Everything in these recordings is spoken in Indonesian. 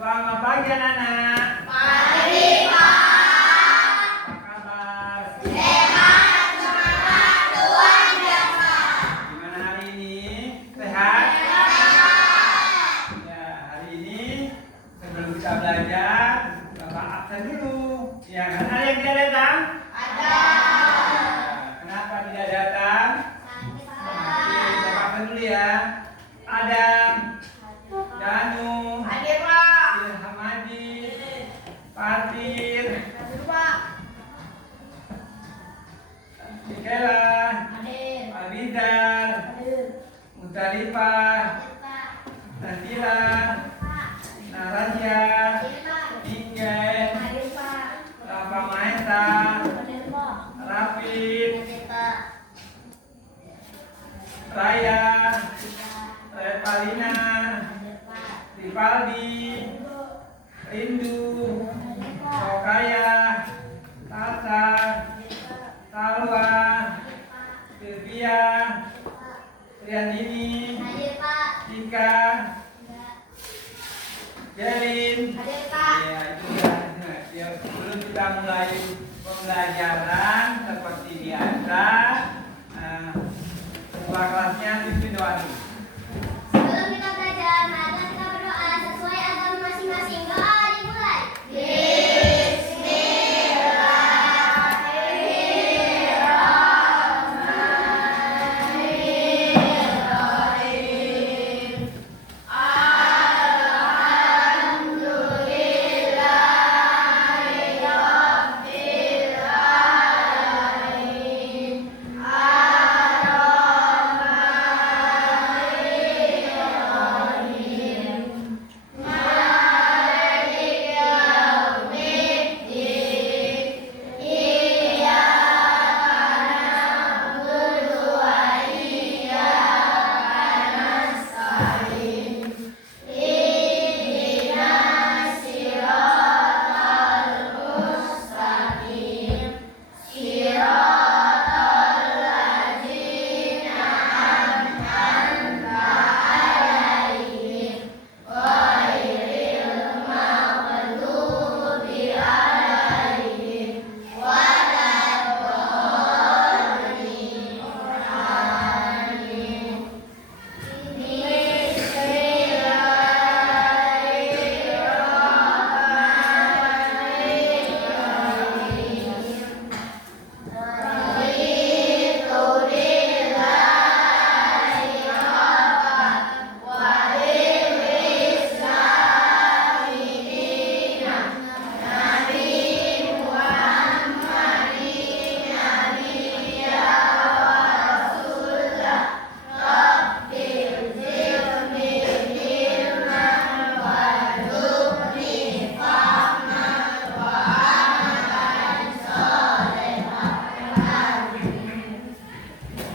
Selamat pagi anak-anak. Pagi Pak. Apa kabar? Sehat, semangat, luar biasa. Gimana hari ini? Sehat? Sehat. Ya, hari ini sebelum kita belajar, Bapak absen dulu. Ya kan? Ada yang tidak datang? Ada. Kenapa tidak datang? Sakit Oke, Pak. Bapak absen dulu ya. Adam, Danu, Hadir Pak. Ilham Adi, Fatir, Hadir Pak. Mikela, Hadir. Abidar, Hadir. Mutalifah, Hadir Pak. Nasila, Pak. Naraja, Hadir Pak. Ingen, Hadir Pak. Rafa Maesa, Hadir Pak. Rafid, Hadir Pak. Raya, Revalina, Hadir Pak. Rivaldi, Rindu, Sokaya, Tata, Salwa, Sylvia, Triandini, Hadir Pak. Tika, Jelin. Hadir Pak. Ya, itu ya. Ya, sebelum kita mulai pembelajaran seperti biasa, ketua kelasnya pimpin doa dulu. Sebelum kita belajar, marilah kita berdoa sesuai agama masing-masing. Doa dimulai. Bismillahirrahmanirrahim. Alhamdulillahirabbil alamin.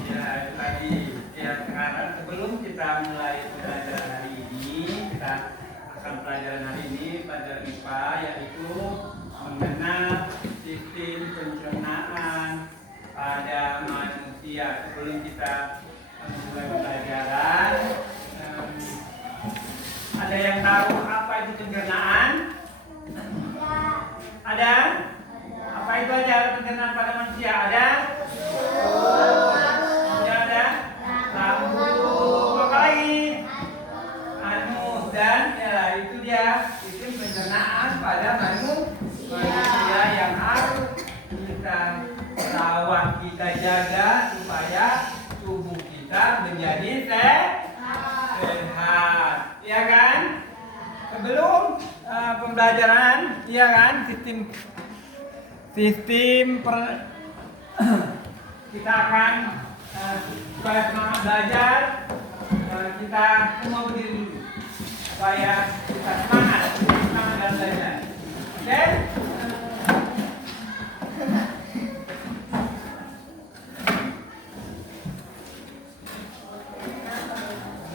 Ya, itu lagi. Ya, sekarang sebelum kita mulai pembelajaran hari ini, kita akan pelajaran hari ini pelajaran IPA, yaitu mengenal sistem pencernaan pada manusia. Sebelum kita mulai pembelajaran, ada yang tahu apa itu pencernaan? Ada? Apa itu aja pencernaan pada manusia? Ada? Tidak ada? Rambut. Apa lagi? Anus. Dan ya, itu dia sistem pencernaan pada manusia yang harus kita rawat, kita jaga supaya tubuh kita menjadi sehat. Ya kan? Sebelum pembelajaran, ya kan, kita akan supaya semangat belajar, kita semua berdiri dulu supaya kita semangat dalam belajar. Oke?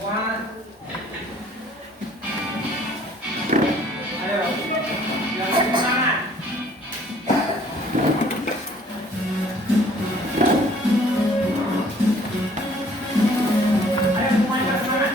Semua, ayo, yang lebih semangat. Ayo semuanya semangat.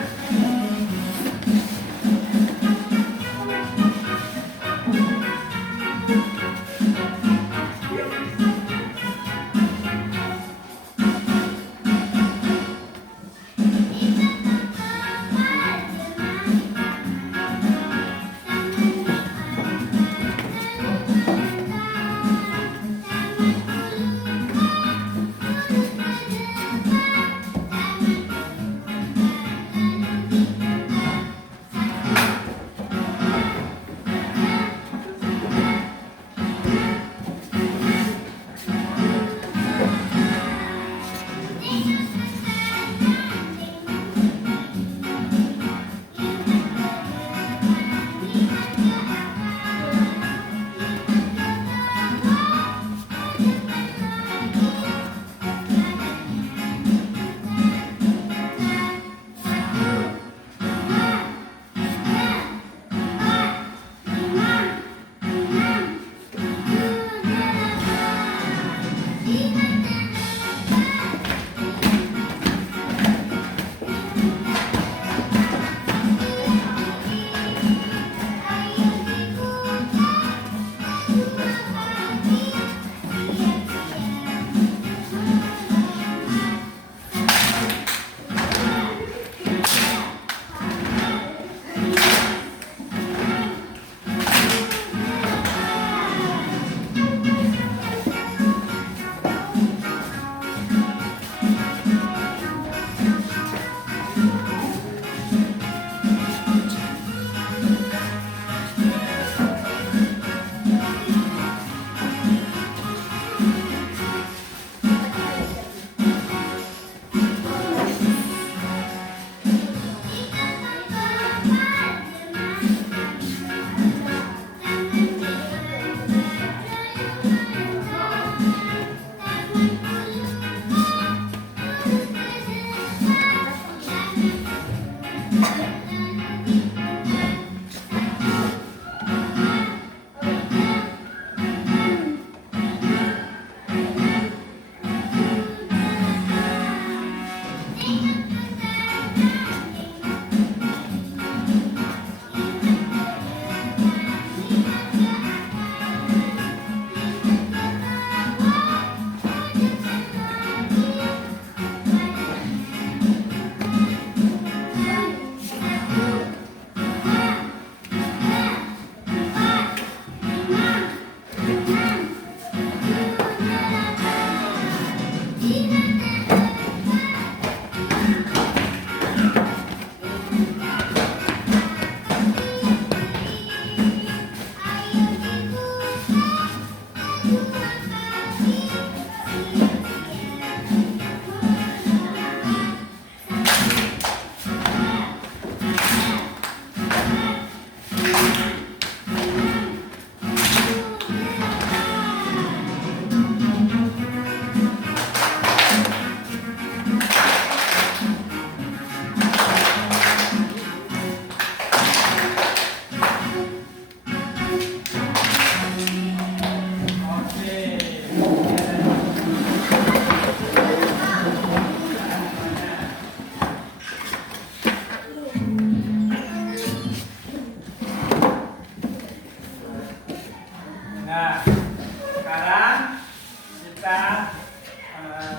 eh,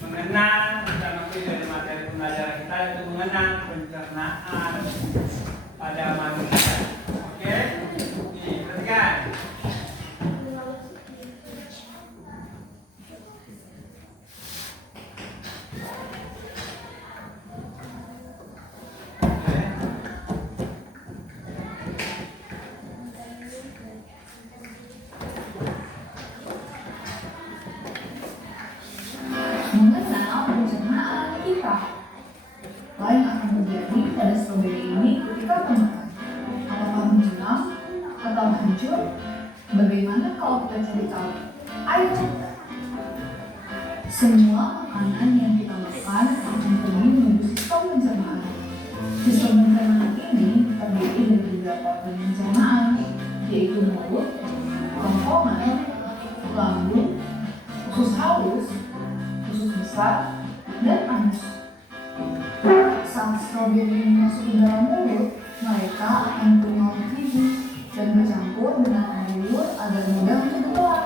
mengenal sama dari materi pembelajaran kita itu mengenal pencernaan pada manusia. Oke, nih perhatikan. Mengenal pencernaan kita. Apa yang akan terjadi pada stroberi ini ketika dimakan? Apakah menjelang atau hancur? Bagaimana kalau kita cari tahu? Ayo! Semua makanan yang kita makan akan pergi menuju sistem pencernaan. Sistem pencernaan ini terdiri dari beberapa organ pencernaan, yaitu mulut, kerongkongan, lambung, usus halus, usus besar, dan anus. Saat stroberi masuk ke dalam mulut, mereka akan punya gigi dan bercampur dengan air agar mudah untuk ditelan.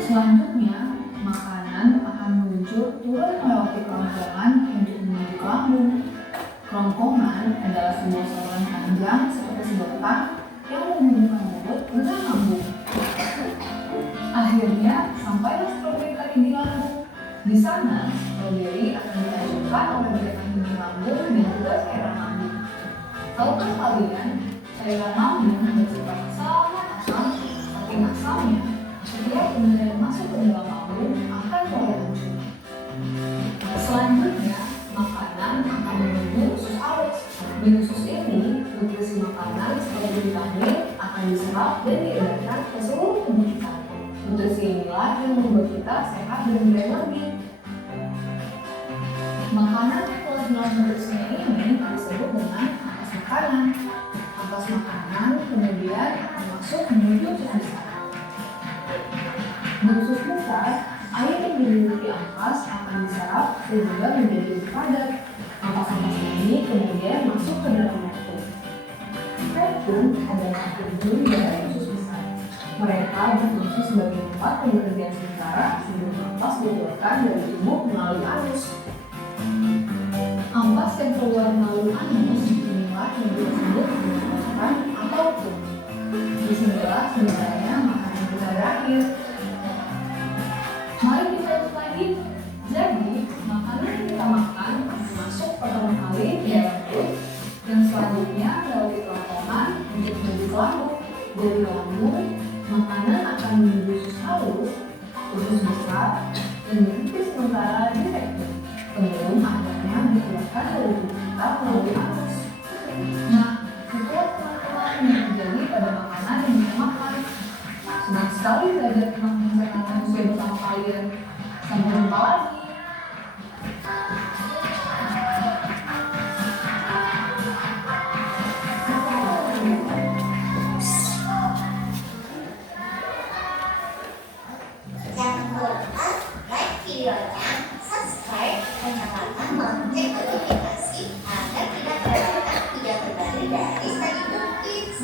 Selanjutnya, makanan akan meluncur turun melewati kerongkongan untuk menuju ke lambung. Kerongkongan adalah sebuah saluran panjang seperti sedotan yang menghubungkan mulut dengan lambung. Akhirnya, sampailah stroberi tadi di lambung. Di sana, stroberi akan dihancurkan oleh cairan di lambung dan juga cairan lambung. Tahukah kalian, cairan lambung bersifat sangat asam, saking asamnya, setiap benda yang masuk ke dalam lambung akan mulai hancur. Selanjutnya, makanan akan menuju usus halus. Di usus ini, nutrisi makanan seperti vitamin akan diserap dan diedarkan ke seluruh tubuh kita. Nutrisi inilah yang membuat kita sehat dan berenergi. Makanan yang telah dalam nutrisinya ini disebut dengan ampas makanan. Ampas makanan kemudian akan masuk menuju usus besar. Di usus besar, air yang dimiliki ampas akan diserap sehingga menjadi lebih padat. Ampas-ampas ini kemudian masuk ke dalam rectum. Rectum adalah tubuh dari usus besar. Mereka berfungsi sebagai tempat pemberhentian sementara sebelum ampas dikeluarkan dari tubuh melalui anus. Ampas yang keluar melalui anus inilah yang disebut dengan atau tub. Disinilah sebenarnya makanan kita berakhir. Mari kita lihat lagi. Jadi, makanan yang kita makan akan masuk pertama kali ke dalam perut, dan selanjutnya melalui kerongkongan untuk menuju ke lambung. Dari lambung, makanan akan menuju usus halus, usus besar, dan berhenti sementara di rectum. Sebelum akhirnya dikeluarkan dari tubuh kita melalui anus. Nah, itulah teman-teman yang terjadi pada makanan yang kita makan. Senang sekali belajar tentang pencernaan manusia bersama kalian. Sampai jumpa lagi. Jangan lupa like videonya, subscribe, dan nyalakan lonceng notifikasi agar tidak kelewatan video terbaru dari Study Group Kids.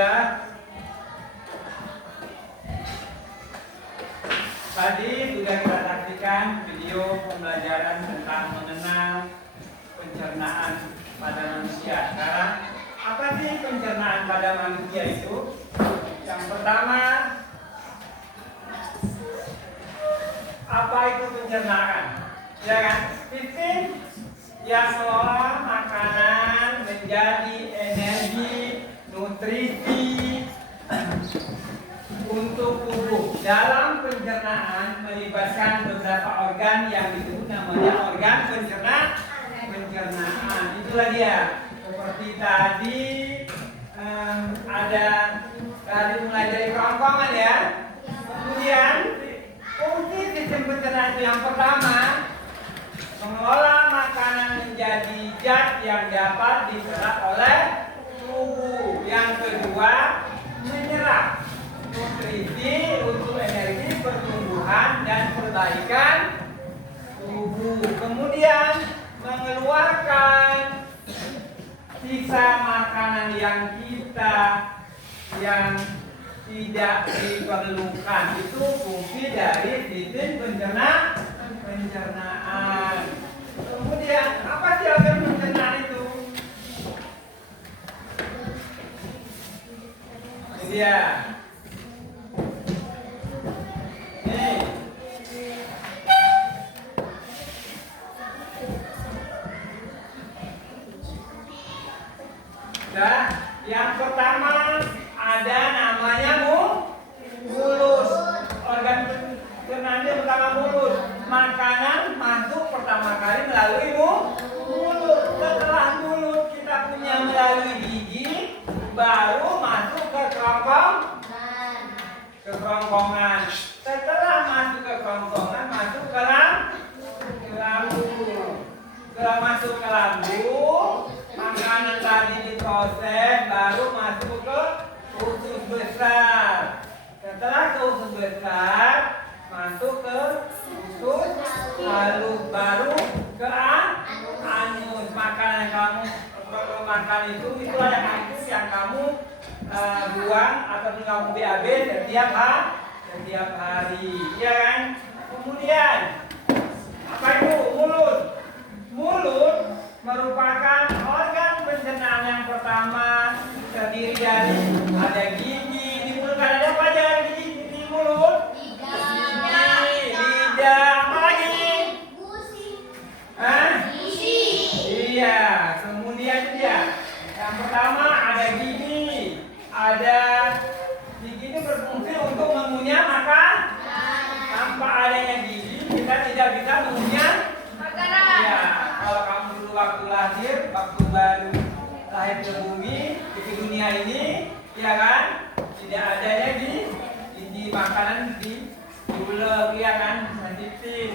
sudah. Tadi sudah kita saksikan video pembelajaran tentang mengenal pencernaan pada manusia. Sekarang, apa sih pencernaan pada manusia itu? Yang pertama, apa itu pencernaan? Ya kan? Sistem yang mengolah makanan menjadi energi, nutrisi untuk tubuh. Dalam pencernaan melibatkan beberapa organ yang disebut namanya organ pencernaan. Itulah dia. Seperti tadi ada tadi mulai dari kerongkongan ya. Kemudian fungsi sistem pencernaan itu yang pertama mengolah makanan menjadi zat yang dapat diserap oleh tubuh. Yang kedua menyerap nutrisi untuk energi pertumbuhan dan perbaikan tubuh. Kemudian mengeluarkan sisa makanan yang tidak diperlukan. Itu fungsi dari sistem pencernaan. Kemudian apa sih organ pencernaan itu? Ini dia. Nah, yang pertama ada namanya mulut. Organ pencernaan yang pertama mulut. Makanan masuk pertama kali melalui mulut. Setelah mulut kita punya melalui gigi, baru masuk ke kerongkongan. Setelah masuk ke kerongkongan, masuk ke lambung. Setelah masuk ke lambung, makanan tadi diproses, baru masuk ke usus besar. Setelah ke usus besar, masuk ke usus halus, baru ke anus. Makanan yang kamu makan itulah yang kamu buang atau kamu BAB setiap hari, ya kan? Kemudian apa itu mulut? Mulut merupakan organ pencernaan yang pertama, terdiri dari ada gigi. Di mulut ada apa aja di mulut? Lidah, apa lagi? Gusi. Iya, kemudian dia. Yang pertama ada gigi. Gigi itu berfungsi untuk mengunyah makan. Tanpa adanya gigi, kita tidak bisa mengunyah makanan. Ya, kalau kamu dulu waktu lahir, waktu baru lahir ke bumi, ke dunia ini, ya kan, tidak adanya gigi makanan di uleg, ya kan, sensitif,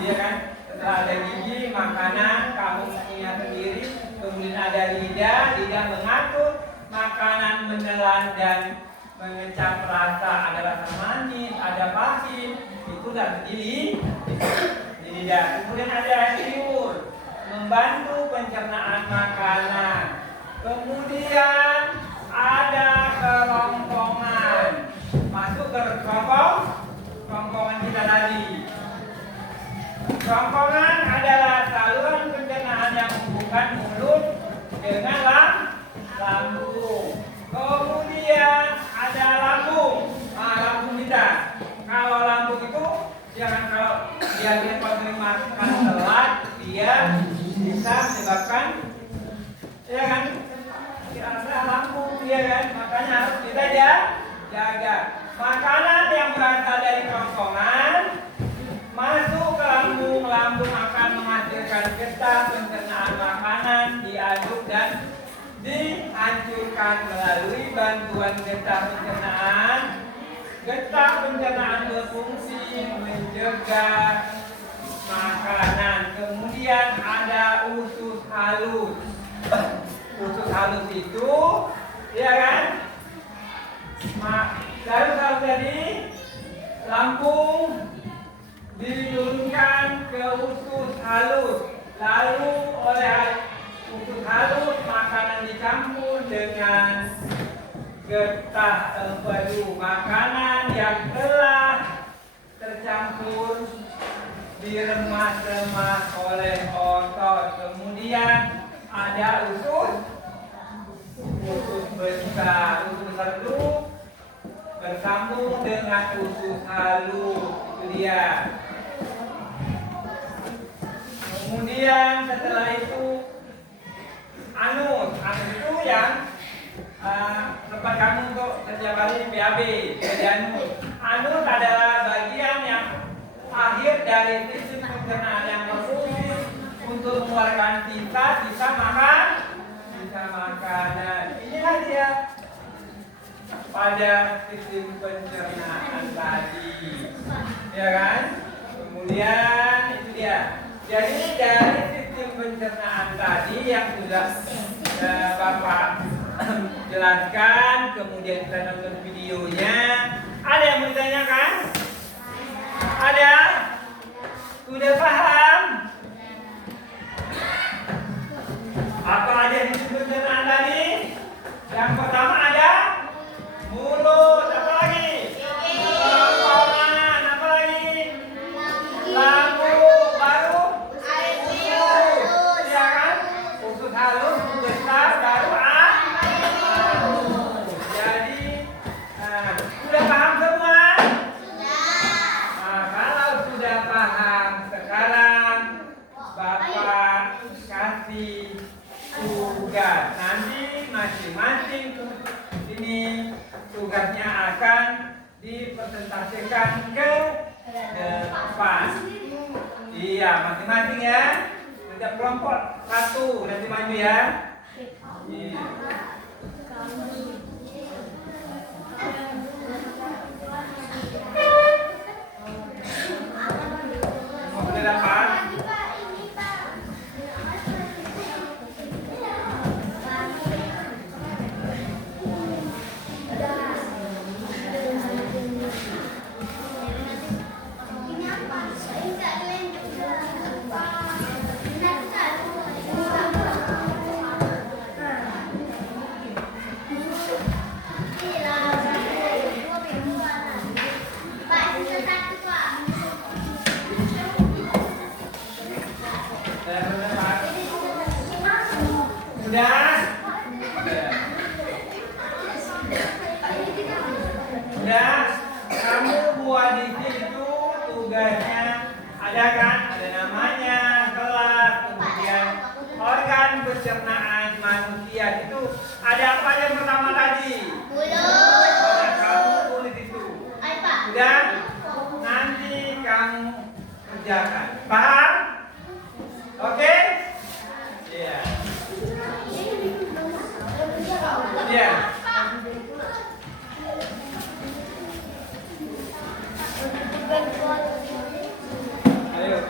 ya kan. Setelah ada gigi makanan, kamu punya sendiri. Kemudian ada lidah mengatur makanan, menelan dan mengecap rasa. Ada rasa manis, ada pahit, itu dan di lidah. Kemudian ada liur, membantu pencernaan makanan. Kemudian ada kerongkongan, masuk ke kerongkongan kita tadi. Kerongkongan adalah saluran pencernaan yang menghubungkan mulut dengan lambung. Kemudian ada lambung. Lambung kita. Kalau lambung itu jangan kalau dia makan telat, dia bisa menyebabkan, ya kan, ada lambung, ya kan. Makanya harus kita jaga. Makanan yang berasal dari kerongkongan masuk ke lambung. Lambung akan menghasilkan getah pencernaan makanan, diaduk dan dihancurkan melalui bantuan getah pencernaan. Getah pencernaan berfungsi mencegah makanan. Kemudian ada usus halus. Usus halus itu, ya kan, Lalu tadi lambung diturunkan ke usus halus, lalu oleh usus halus makanan dicampur dengan getah empedu makanan yang telah tercampur diremas-remas oleh otot. Kemudian ada usus besar. Usus besar itu bersambung dengan usus halus. Itu dia. Kemudian setelah itu anus. Anus itu yang tempat kamu untuk setiap hari di BAB. Jadi anus adalah bagian yang akhir dari sistem pencernaan yang berfungsi untuk mengeluarkan sisa makanan. Inilah dia pada sistem pencernaan tadi, ya kan? Kemudian itu dia. Jadi dari sistem pencernaan tadi yang sudah Bapak jelaskan, kemudian kita nonton videonya. Ada yang mau ditanyakan? Ada? Sudah paham? Apa aja yang disebut pencernaan tadi? Yang pertama ada mulut, apa lagi? Kerongkongan, apa lagi? Lambung, baru usus, ya kan? Usus halus, usus besar, baru anus. Jadi sudah paham semua? Nah, kalau sudah paham, sekarang Bapak kasih tugas. Nanti masing-masing ini tugasnya akan dipresentasikan ke depan. Iya, masing-masing ya. Setiap kelompok satu, nanti maju ya. Iya. Mau ke depan? Sudah, kamu buat di situ tugasnya ada kan? Ada namanya, kelas, kemudian organ pencernaan manusia itu ada apa yang pertama tadi? Mulut. Kamu tulis itu. Sudah, nanti kamu kerjakan. Paham? Oke? Iya. Iya. Ayo.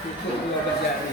Cukup 12 jari.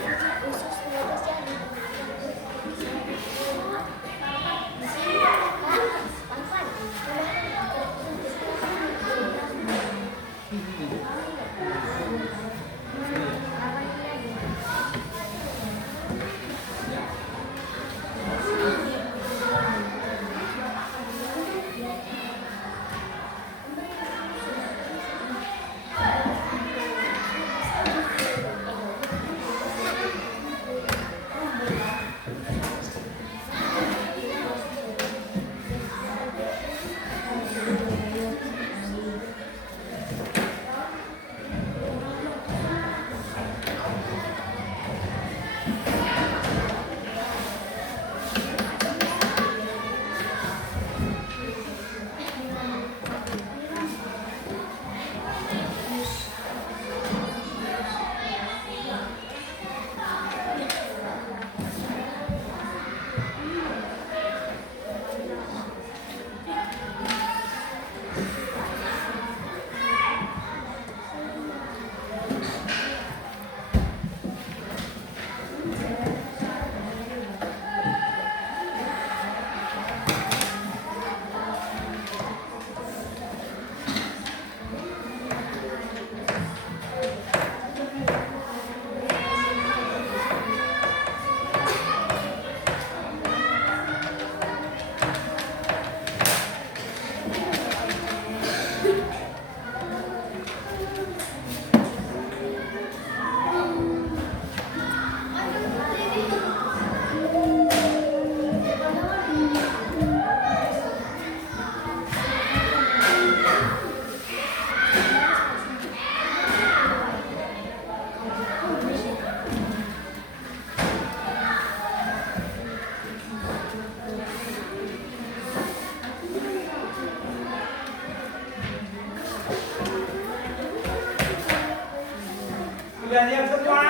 Sudah siap semua?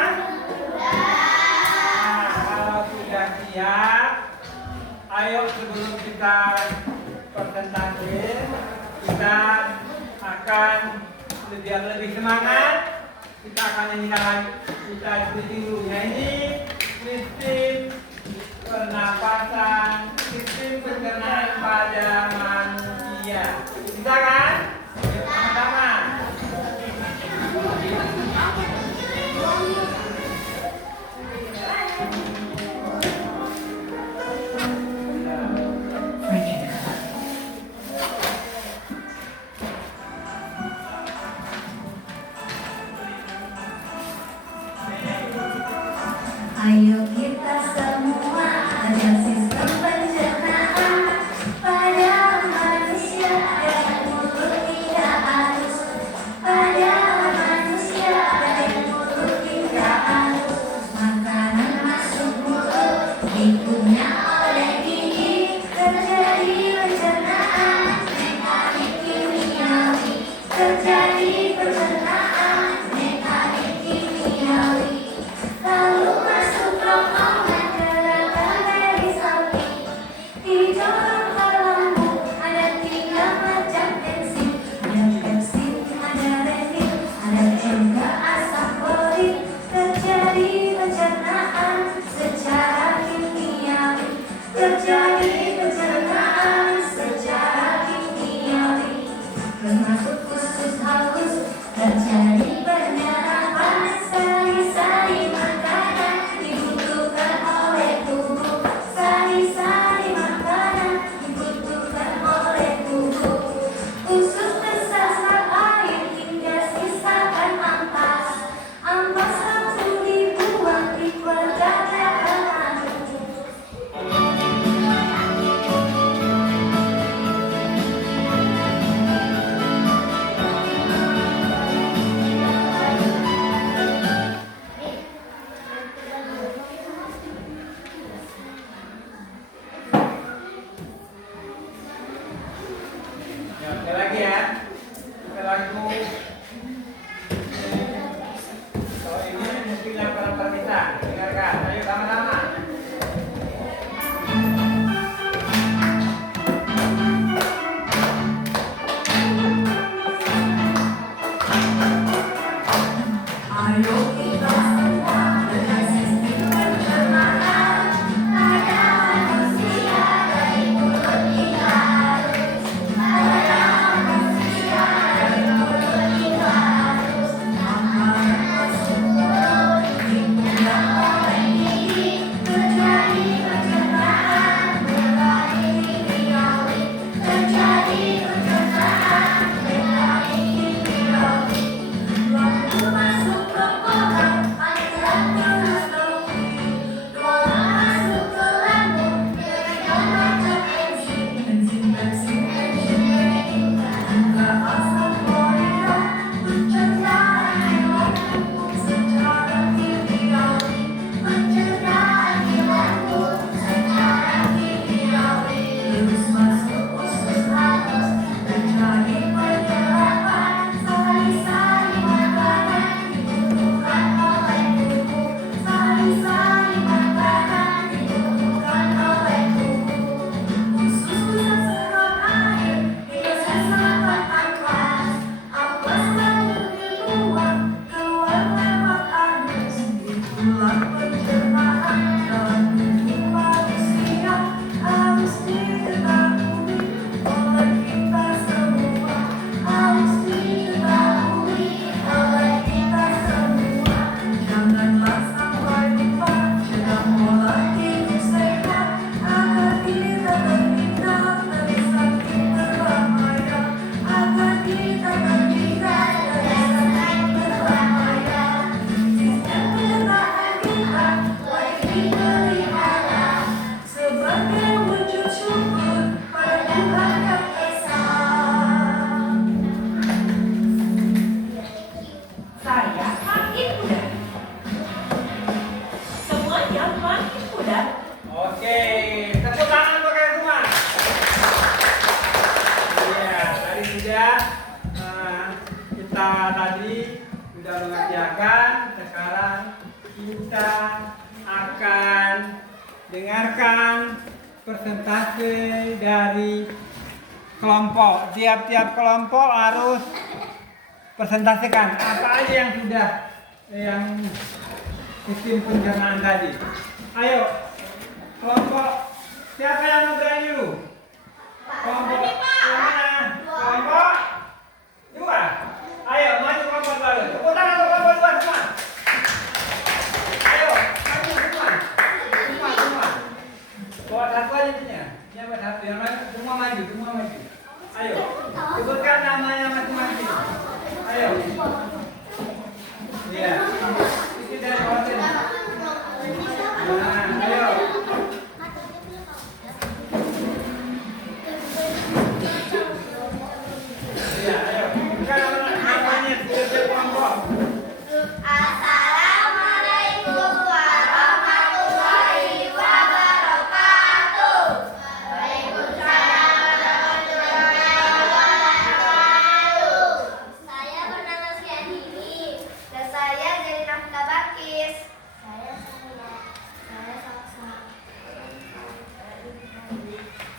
Nah, kalau sudah siap, ayo sebelum kita presentasi, kita akan biar lebih semangat. Kita akan nyanyikan lagi. Kita ikuti dulu nyanyi sistem pernapasan, sistem pencernaan pada manusia. Bisa kan? Sama-sama. Ayo kita semua ada sistem pencernaan pada manusia dan mulut tidak halus. Pada manusia dan mulut tidak halus. Makanan masuk mulut dikunyah oleh gigi. Terjadi pencernaan mekanik kimiawi. Terjadi pencernaan mekanik kimiawi. Lalu masuk rombongan ke dalam dari sapi. Di dalam lambung ada 3 macam enzim. Ada pepsin, ada renin, ada juga asam folik. Terjadi pencernaan secara kimiawi. Terjadi pencernaan secara kimiawi. Termasuk usus halus. Terjadi penyerapan sari-sari makanan dibutuhkan oleh tubuh. Sari-sari makanan dibutuhkan oleh tubuh. Usus tersasar air hingga sisakan ampas. Ampas langsung dibuang di perdagangan. Ya, sekali lagi ya. Kita lagu. Kalau ini mungkin yang para kita dengarkan. Ayo sama-sama. Ayo kita ya. Oke, tepuk tangan untuk kalian semua. Iya, tadi sudah kita sudah mengerjakan. Sekarang kita akan dengarkan persentase dari kelompok. Tiap-tiap kelompok harus presentasikan apa aja yang sudah sistem pencernaan tadi. Ayo, kelompok siapa yang mau berani dulu? Kelompok yang mana? Kelompok 2. Ayo, maju kelompok baru. Tepuk tangan untuk kelompok 2 semua. Ayo, maju semua. Semua. Bawa satu aja punya. Siapa satu yang lain? Semua maju. Ayo, sebutkan namanya masing-masing. Ayo. Iya. Ini dari bawah sini. Nah, ayo. Iya, ayo. Bukan namanya setiap kelompok. Assalamualaikum warahmatullahi wabarakatuh. Waalaikumsalam warahmatullahi wabarakatuh. Saya bernama Sianini dan saya dari Nafka Bakis. Saya Saksa.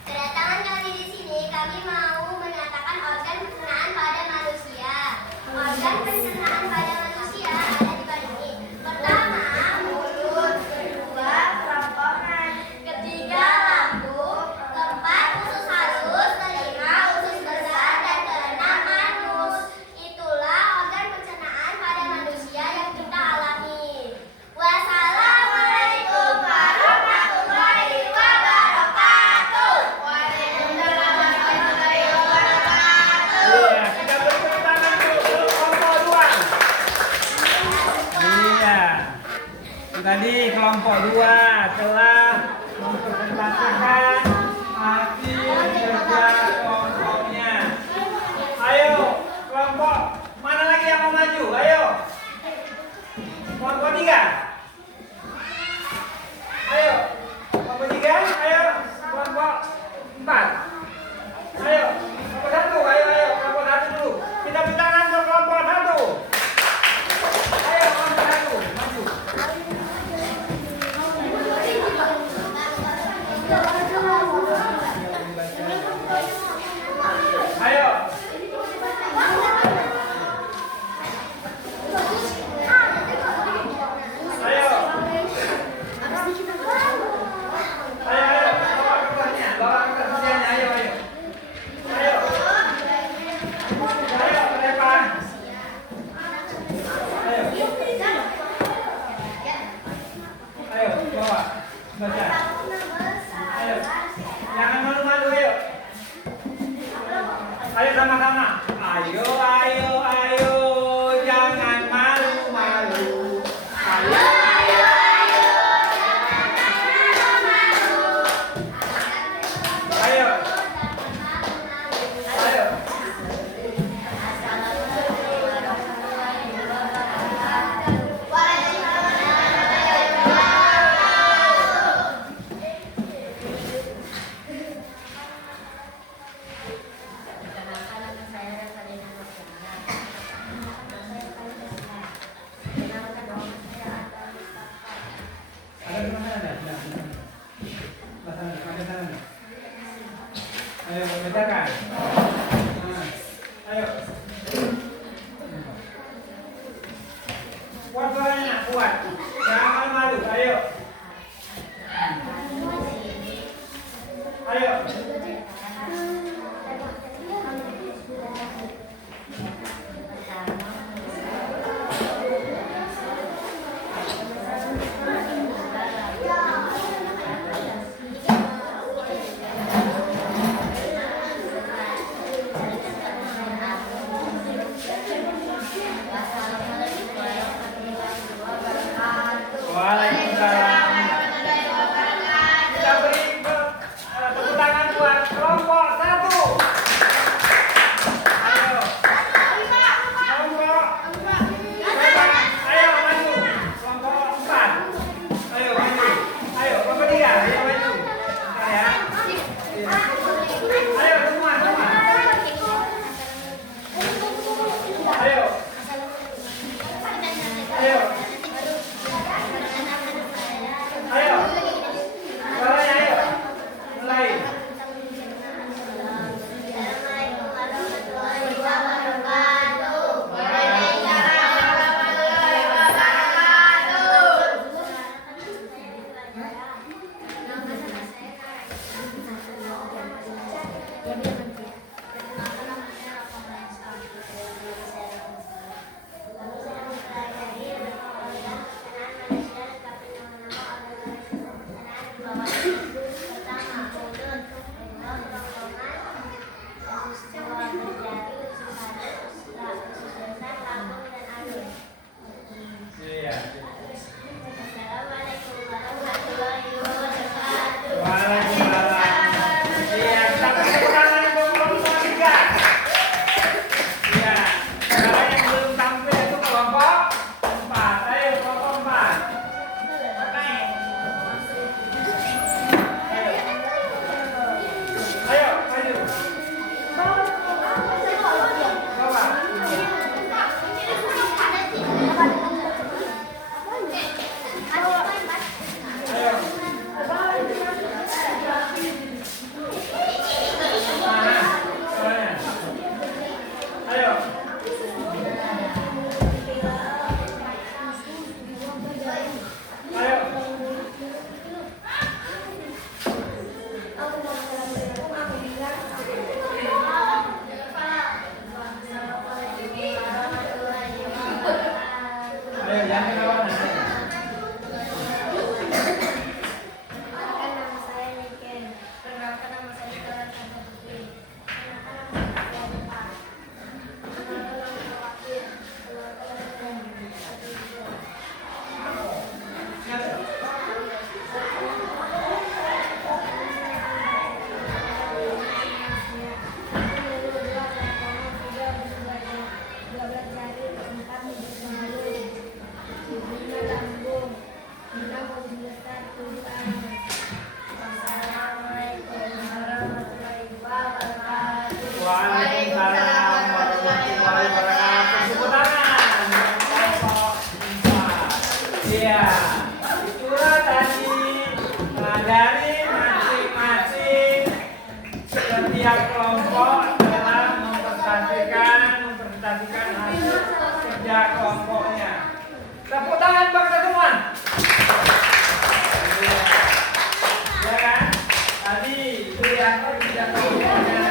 Kedatangan kami di sini, kami mau menyatakan organ pencernaan pada manusia. Organ pencernaan pada manusia ada di ini. Pertama, mulut. Kedua, kerongkongan. Ketiga, lambung. Keempat, usus halus. Kelima, usus besar. Dan keenam, anus. Itulah organ pencernaan pada manusia yang kita alami. Wassalamualaikum warahmatullahi wabarakatuh. Waalaikumsalam warahmatullahi wabarakatuh. Iya, kita beri tangan untuk kelompok 2. Iya. Tadi kelompok 2 telah mempresentasikan hasil kerja kelompoknya. Ayo, kelompok mana lagi yang mau maju? Ayo. Kelompok 3. Ayo. Kelompok 3, ayo. Kelompok 4. Ayo. Kelompok 1, ayo. Kelompok 1 dulu. Kita beri tangan untuk kelompok 1. Ayo, kelompok 1, maju. Ayo. Ayo. Ayo. Bawa kertasnya. Ayo. Ayo, ke depan. Ayo, bawa. Baca. Ayo. Jangan malu-malu, ayo. Ayo sama-sama. Ayo. Jangan malu-malu. Ayo. Ayo. Ayo. Ada di mana ada? Ayo, bacakan. Ayo. Kuat suaranya, kuat. Jangan malu, ayo. Ayo. Waalaikumsalam. Kita beri tepuk tangan buat kelompok 1. Ayo. Kelompok. Ayo maju. Kelompok 4. Ayo maju. Ayo kelompok 3. Iya, itulah tadi. Nah, dari masing-masing setiap kelompok telah mempresentasikan hasil kerja kelompoknya. Tepuk tangan buat kita semua. Iya. Ya kan? Tadi itu yang kerja kelompoknya.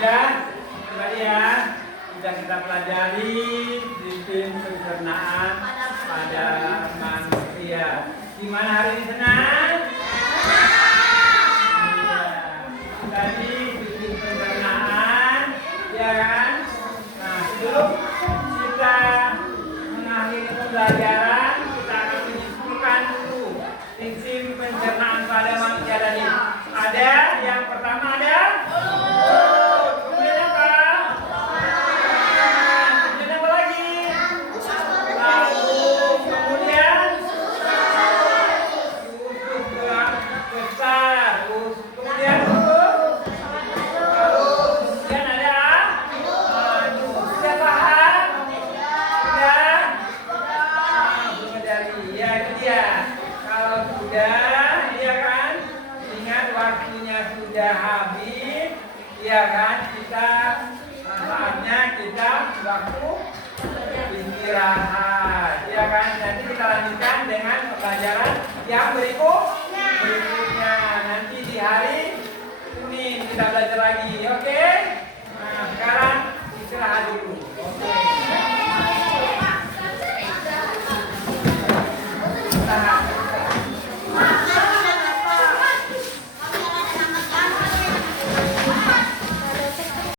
Ya, kembali ya. Sudah kita pelajari sistem pencernaan pada manusia. Gimana hari ini, senang? Ya. Tadi sistem pencernaan, ya kan? Nah, sebelum kita mengakhiri pembelajaran, kita akan menyebutkan dulu sistem pencernaan pada manusia tadi. Ada yang pertama ada. Sudah habis, ya kan? Saatnya kita waktu istirahat, ya kan? Nanti kita lanjutkan dengan pelajaran yang berikutnya. Nanti di hari Senin kita belajar lagi, oke? Nah, sekarang istirahat dulu.